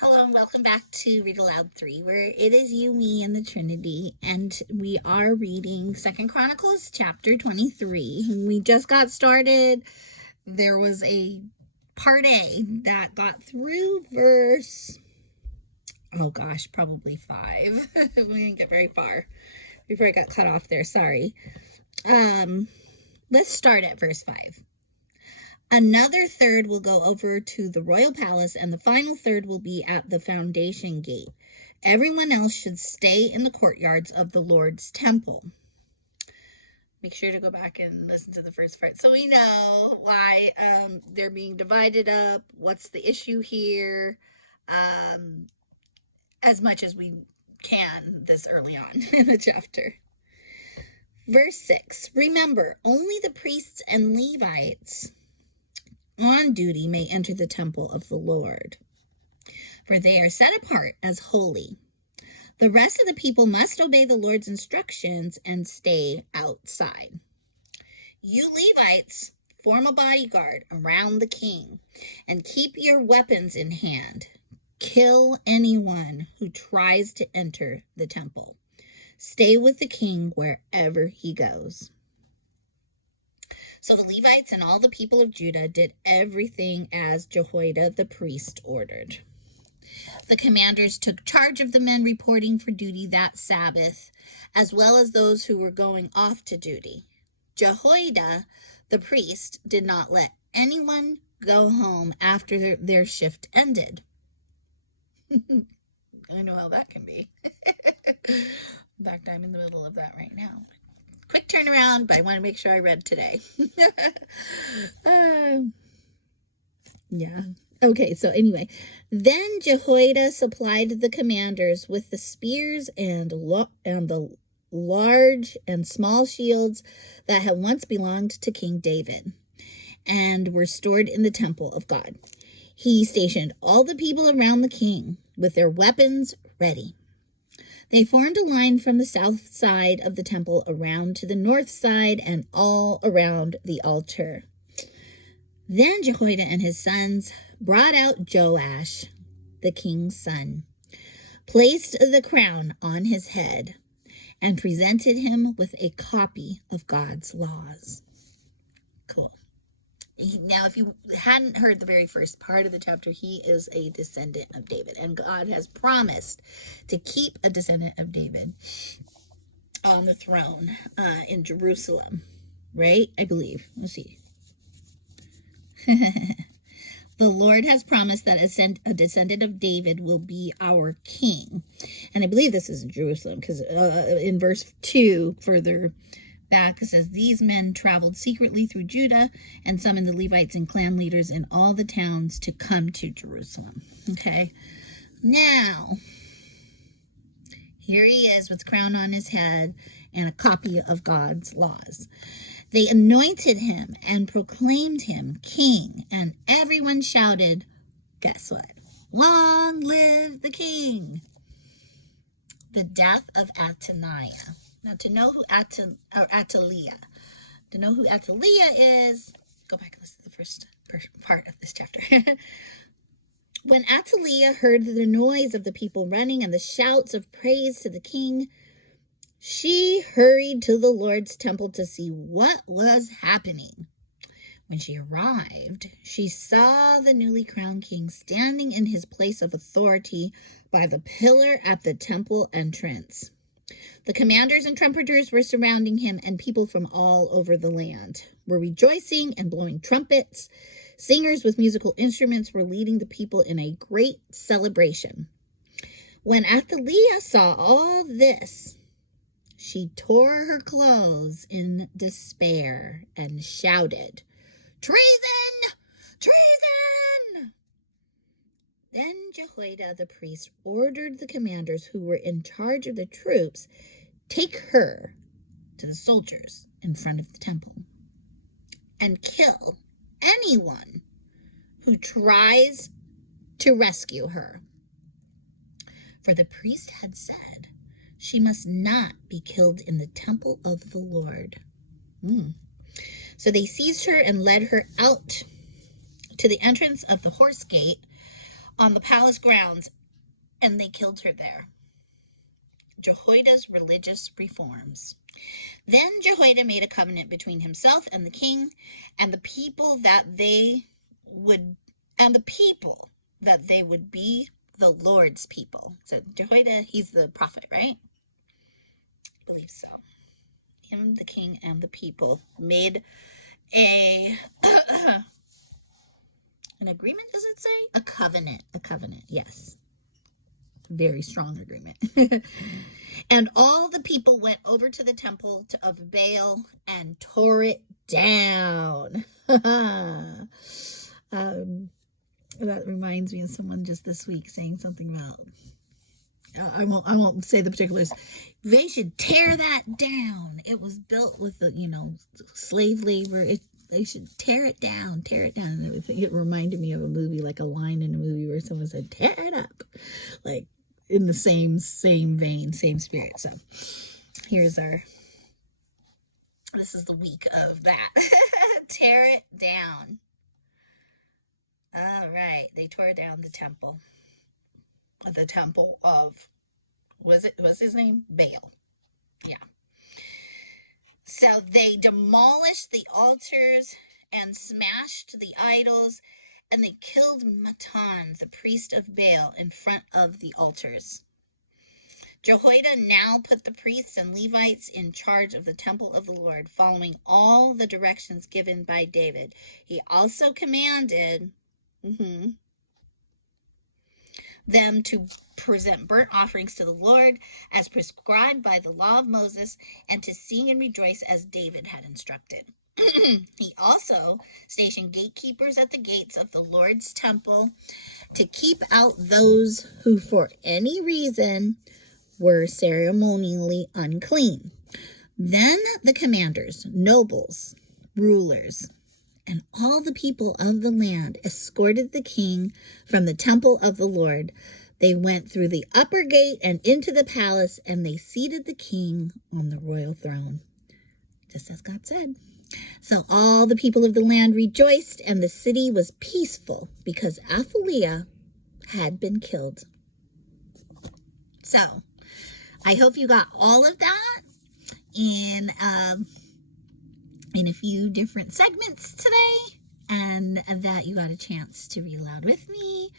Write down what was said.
Hello and welcome back to Read Aloud 3, where it is you, me, and the Trinity, and we are reading Second Chronicles chapter 23. We just got started. There was a part A that got through verse, probably 5. We didn't get very far before I got cut off there, sorry. Let's start at verse 5. Another third will go over to the royal palace, and the final third will be at the foundation gate. Everyone else should stay in the courtyards of the Lord's temple. Make sure to go back and listen to the first part so we know why they're being divided up, what's the issue here, as much as we can this early on in the chapter. Verse 6, remember, only the priests and Levites on duty may enter the temple of the Lord, for they are set apart as holy. The rest of the people must obey the Lord's instructions and stay outside. You Levites form a bodyguard around the king and keep your weapons in hand. Kill anyone who tries to enter the temple. Stay with the king wherever he goes. So the Levites and all the people of Judah did everything as Jehoiada the priest ordered. The commanders took charge of the men reporting for duty that Sabbath, as well as those who were going off to duty. Jehoiada the priest did not let anyone go home after their shift ended. I know how that can be. In fact, I'm in the middle of that right now. Quick turnaround, but I want to make sure I read today. Okay, so anyway, then Jehoiada supplied the commanders with the spears and the large and small shields that had once belonged to King David and were stored in the temple of God. He stationed all the people around the king with their weapons ready. They formed a line from the south side of the temple around to the north side and all around the altar. Then Jehoiada and his sons brought out Joash, the king's son, placed the crown on his head, and presented him with a copy of God's laws. Cool. Now, if you hadn't heard the very first part of the chapter, he is a descendant of David, and God has promised to keep a descendant of David on the throne in Jerusalem, right? I believe. Let's see. The Lord has promised that a descendant of David will be our king. And I believe this is in Jerusalem, because in verse 2, further back, it says, these men traveled secretly through Judah and summoned the Levites and clan leaders in all the towns to come to Jerusalem. Okay, now here he is with crown on his head and a copy of God's laws. They anointed him and proclaimed him king, and everyone shouted, guess what? Long live the king! The death of Ataniah. Now, to know who Ataliah is, go back and listen to the first part of this chapter. When Ataliah heard the noise of the people running and the shouts of praise to the king, she hurried to the Lord's temple to see what was happening. When she arrived, she saw the newly crowned king standing in his place of authority by the pillar at the temple entrance. The commanders and trumpeters were surrounding him, and people from all over the land were rejoicing and blowing trumpets. Singers with musical instruments were leading the people in a great celebration. When Athaliah saw all this, she tore her clothes in despair and shouted, treason! Treason! Then Jehoiada the priest ordered the commanders who were in charge of the troops, take her to the soldiers in front of the temple and kill anyone who tries to rescue her. For the priest had said, she must not be killed in the temple of the Lord. So they seized her and led her out to the entrance of the horse gate on the palace grounds, and they killed her there. Jehoiada's religious reforms. Then Jehoiada made a covenant between himself and the king and the people that they would be the Lord's people. So Jehoiada, he's the prophet, right? I believe so. Him, the king, and the people made an agreement, does it say? A covenant, yes. Very strong agreement. And all the people went over to the temple of Baal and tore it down. That reminds me of someone just this week saying something about, I won't say the particulars. They should tear that down. It was built with the, slave labor. They should tear it down. It reminded me of a movie, like a line in a movie where someone said, tear it up. Like in the same vein, same spirit. So this is the week of that. Tear it down. All right. They tore down the temple. The temple of, was his name? Baal. Yeah. So they demolished the altars and smashed the idols, and they killed Matan, the priest of Baal, in front of the altars. Jehoiada now put the priests and Levites in charge of the temple of the Lord, following all the directions given by David. He also commanded them to present burnt offerings to the Lord as prescribed by the law of Moses, and to sing and rejoice as David had instructed. He also stationed gatekeepers at the gates of the Lord's temple to keep out those who for any reason were ceremonially unclean. Then the commanders, nobles, rulers, and all the people of the land escorted the king from the temple of the Lord. They went through the upper gate and into the palace, and they seated the king on the royal throne, just as God said. So all the people of the land rejoiced, and the city was peaceful because Athaliah had been killed. So I hope you got all of that in a few different segments today, and that you got a chance to read aloud with me.